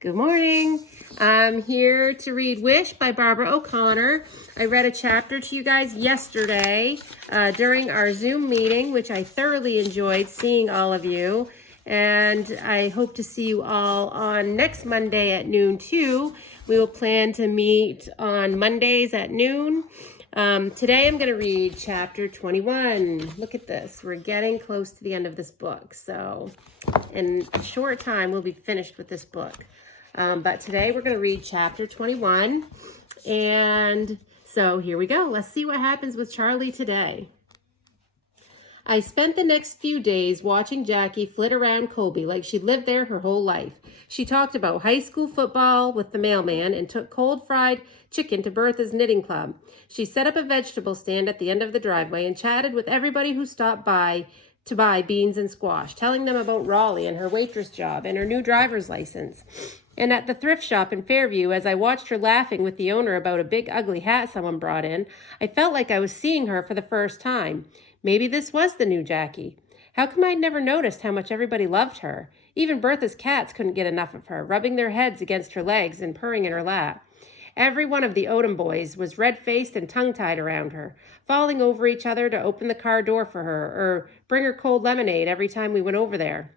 Good morning. I'm here to read Wish by Barbara O'Connor. I read a chapter to you guys yesterday during our Zoom meeting, which I thoroughly enjoyed seeing all of you. And I hope to see you all on next Monday at noon too. We will plan to meet on Mondays at noon. Today I'm going to read chapter 21. Look at this. We're getting close to the end of this book. So in a short time, we'll be finished with this book. But today we're going to read chapter 21. And so here we go. Let's see what happens with Charlie today. I spent the next few days watching Jackie flit around Colby like she'd lived there her whole life. She talked about high school football with the mailman and took cold fried chicken to Bertha's knitting club. She set up a vegetable stand at the end of the driveway and chatted with everybody who stopped by to buy beans and squash, telling them about Raleigh and her waitress job and her new driver's license. And at the thrift shop in Fairview, as I watched her laughing with the owner about a big ugly hat someone brought in, I felt like I was seeing her for the first time. Maybe this was the new Jackie. How come I'd never noticed how much everybody loved her? Even Bertha's cats couldn't get enough of her, rubbing their heads against her legs and purring in her lap. Every one of the Odom boys was red-faced and tongue-tied around her, falling over each other to open the car door for her or bring her cold lemonade every time we went over there.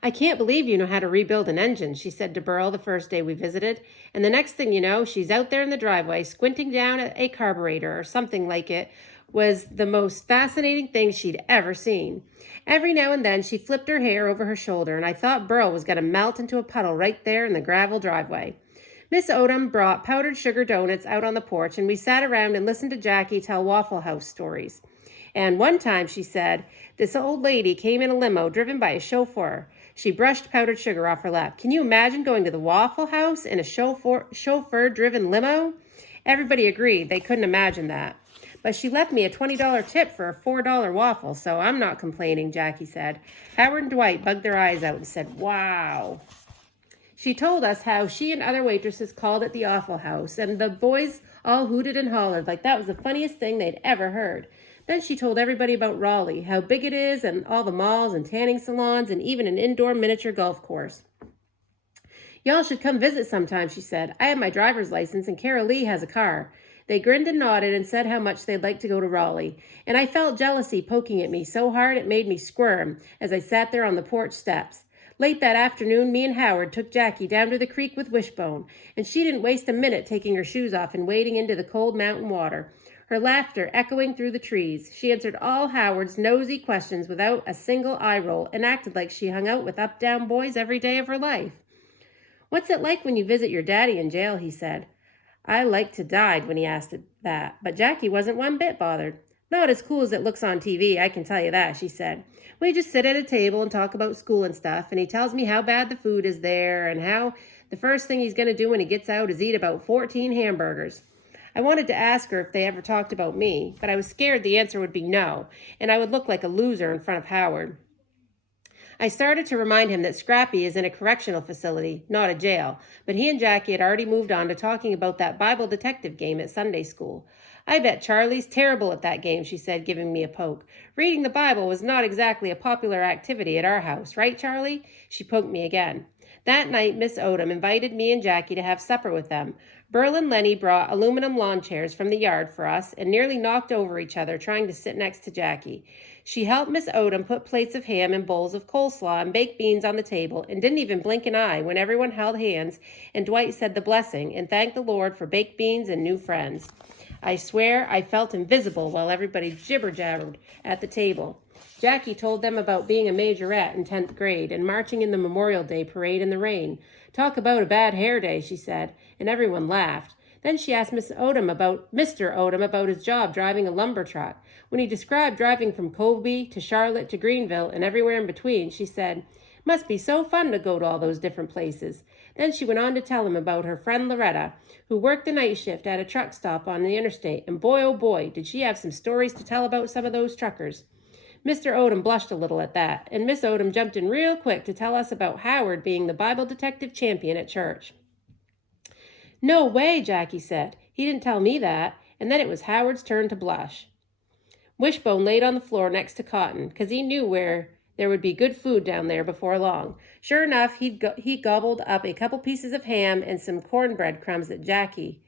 I can't believe you know how to rebuild an engine, she said to Burl the first day we visited. And the next thing you know, she's out there in the driveway, squinting down at a carburetor or something like it was the most fascinating thing she'd ever seen. Every now and then, she flipped her hair over her shoulder, and I thought Burl was going to melt into a puddle right there in the gravel driveway. Miss Odom brought powdered sugar donuts out on the porch, and we sat around and listened to Jackie tell Waffle House stories. And one time, she said, this old lady came in a limo driven by a chauffeur. She brushed powdered sugar off her lap. Can you imagine going to the Waffle House in a chauffeur-driven limo? Everybody agreed they couldn't imagine that. But she left me a $20 tip for a $4 waffle, so I'm not complaining, Jackie said. Howard and Dwight bugged their eyes out and said, wow. She told us how she and other waitresses called at the Waffle House, and the boys all hooted and hollered like that was the funniest thing they'd ever heard. Then she told everybody about Raleigh, how big it is, and all the malls and tanning salons, and even an indoor miniature golf course. Y'all should come visit sometime, she said. I have my driver's license, and Carol Lee has a car. They grinned and nodded and said how much they'd like to go to Raleigh. And I felt jealousy poking at me so hard it made me squirm as I sat there on the porch steps. Late that afternoon, me and Howard took Jackie down to the creek with Wishbone, and she didn't waste a minute taking her shoes off and wading into the cold mountain water, her laughter echoing through the trees. She answered all Howard's nosy questions without a single eye roll and acted like she hung out with up-down boys every day of her life. What's it like when you visit your daddy in jail, he said. I liked to died when he asked that, but Jackie wasn't one bit bothered. Not as cool as it looks on TV, I can tell you that, she said. We just sit at a table and talk about school and stuff, and he tells me how bad the food is there and how the first thing he's going to do when he gets out is eat about 14 hamburgers. I wanted to ask her if they ever talked about me, but I was scared the answer would be no, and I would look like a loser in front of Howard. I started to remind him that Scrappy is in a correctional facility, not a jail, but he and Jackie had already moved on to talking about that Bible detective game at Sunday school. I bet Charlie's terrible at that game, she said, giving me a poke. Reading the Bible was not exactly a popular activity at our house, right, Charlie? She poked me again. That night, Miss Odom invited me and Jackie to have supper with them. Burl and Lenny brought aluminum lawn chairs from the yard for us and nearly knocked over each other trying to sit next to Jackie. She helped Miss Odom put plates of ham and bowls of coleslaw and baked beans on the table and didn't even blink an eye when everyone held hands and Dwight said the blessing and thanked the Lord for baked beans and new friends. I swear I felt invisible while everybody jibber-jabbered at the table. Jackie told them about being a majorette in 10th grade and marching in the Memorial Day parade in the rain. Talk about a bad hair day, she said, and everyone laughed. Then she asked Mr. Odom about his job driving a lumber truck. When he described driving from Colby to Charlotte to Greenville and everywhere in between, she said, must be so fun to go to all those different places. Then she went on to tell him about her friend Loretta, who worked the night shift at a truck stop on the interstate, and boy, oh boy, did she have some stories to tell about some of those truckers. Mr. Odom blushed a little at that, and Miss Odom jumped in real quick to tell us about Howard being the Bible detective champion at church. No way, Jackie said. He didn't tell me that, and then it was Howard's turn to blush. Wishbone laid on the floor next to Cotton, because he knew where There would be good food down there before long. Sure enough, he gobbled up a couple pieces of ham and some cornbread crumbs that Jackie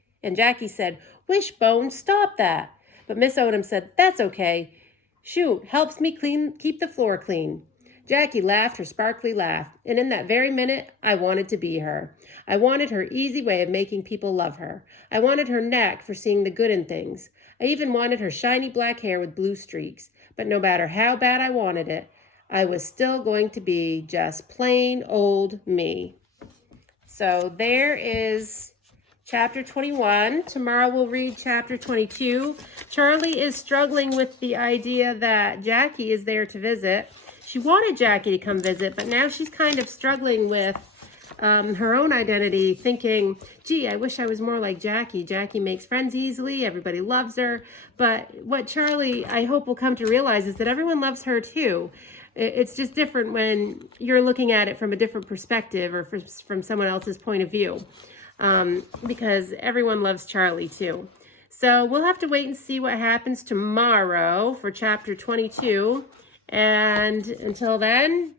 said, "Wishbone, stop that." But Miss Odom said, "That's okay. Shoot, helps me keep the floor clean." Jackie laughed her sparkly laugh, and in that very minute, I wanted to be her. I wanted her easy way of making people love her. I wanted her knack for seeing the good in things. I even wanted her shiny black hair with blue streaks. But no matter how bad I wanted it, I was still going to be just plain old me. So there is chapter 21. Tomorrow we'll read chapter 22. Charlie is struggling with the idea that Jackie is there to visit. She wanted Jackie to come visit, but now she's kind of struggling with her own identity, thinking, gee, I wish I was more like Jackie. Jackie makes friends easily. Everybody loves her. But what Charlie, I hope, will come to realize is that everyone loves her too. It's just different when you're looking at it from a different perspective or from someone else's point of view, because everyone loves Charlie too. So we'll have to wait and see what happens tomorrow for chapter 22. And until then,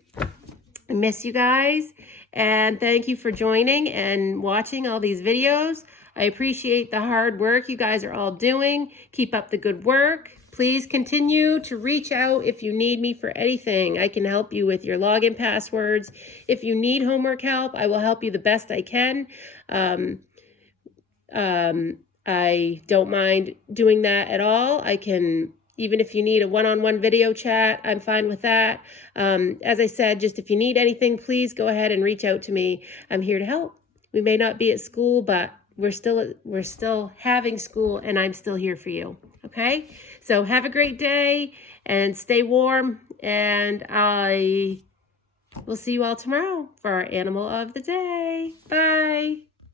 I miss you guys. And thank you for joining and watching all these videos. I appreciate the hard work you guys are all doing. Keep up the good work. Please continue to reach out if you need me for anything. I can help you with your login passwords. If you need homework help, I will help you the best I can. I don't mind doing that at all. I can, even if you need a one-on-one video chat, I'm fine with that. As I said, just if you need anything, please go ahead and reach out to me. I'm here to help. We may not be at school, but we're still having school, and I'm still here for you. Okay? So have a great day and stay warm, and I will see you all tomorrow for our animal of the day. Bye.